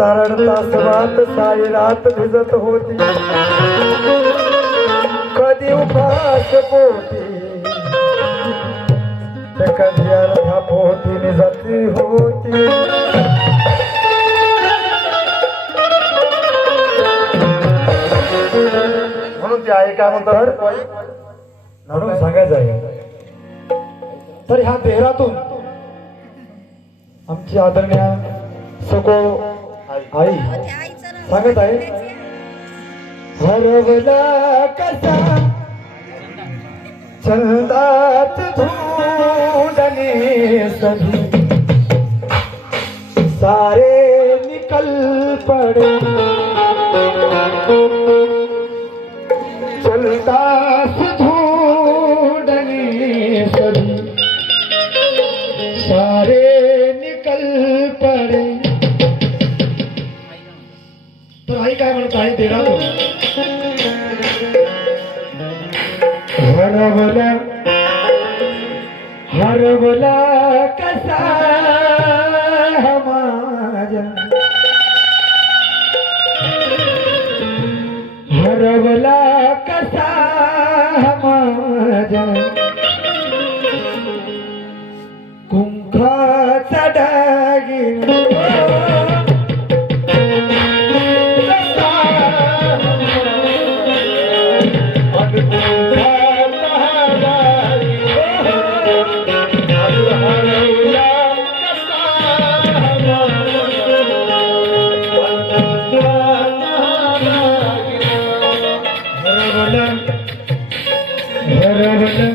रडता रडता स्वात साई रात भिजत होती. कधी उपास पोटी कधी अर्धा पोटी निजती होती. म्हणून ती आई काय म्हणतात? म्हणून सांगायचं आहे. तर ह्या देहरातून आमची आदरणीय सको आई सांगत आहे. हरवला कसा? चंदात धूडने सभी. सारे निकल पड़े. हरवला हरवला कसा माझ्या हरवला कसा माझ्या هر رتن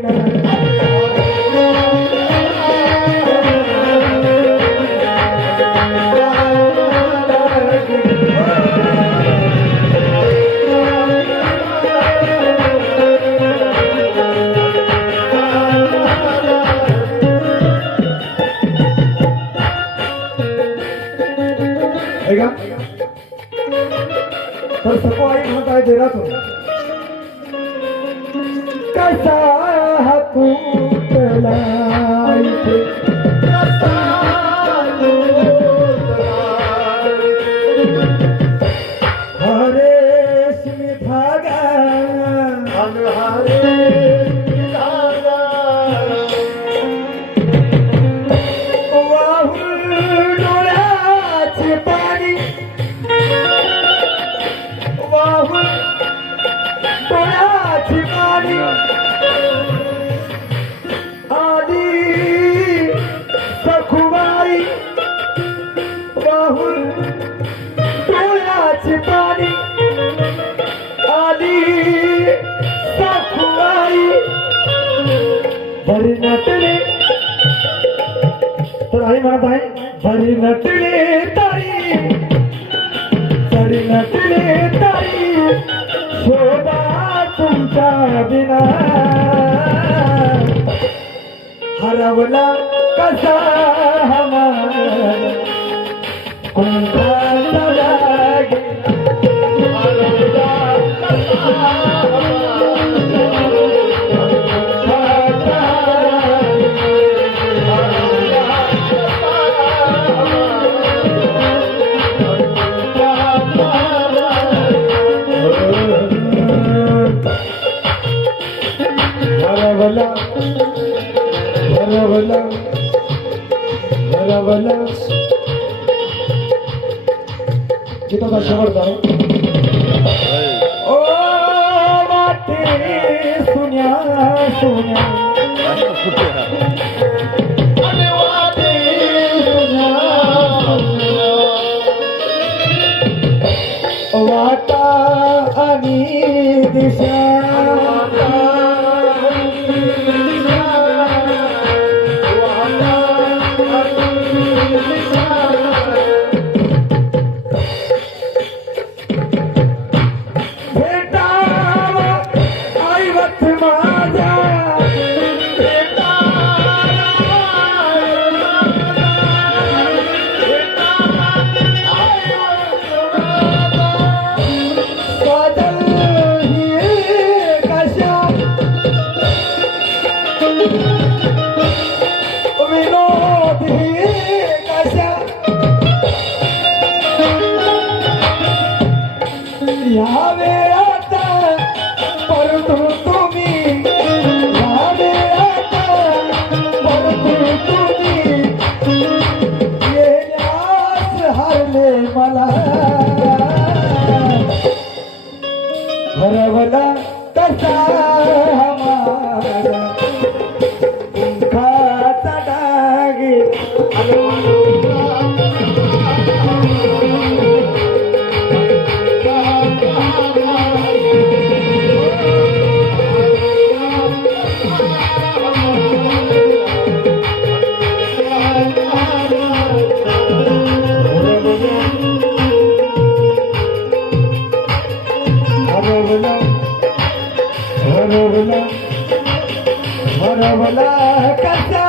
તો સકો આઈ મતાય દેરા તો કસા भरी नटले. तर आई म्हणत आहे. भरी नटले ताई तरी नटले ताई शोभा तुमच्या बिना. हरवला कसा हमारा ڀل ڀلو جي تو توهان چا او واتي سڃ ستي سڃا या वेळात परतू तुम्ही कचा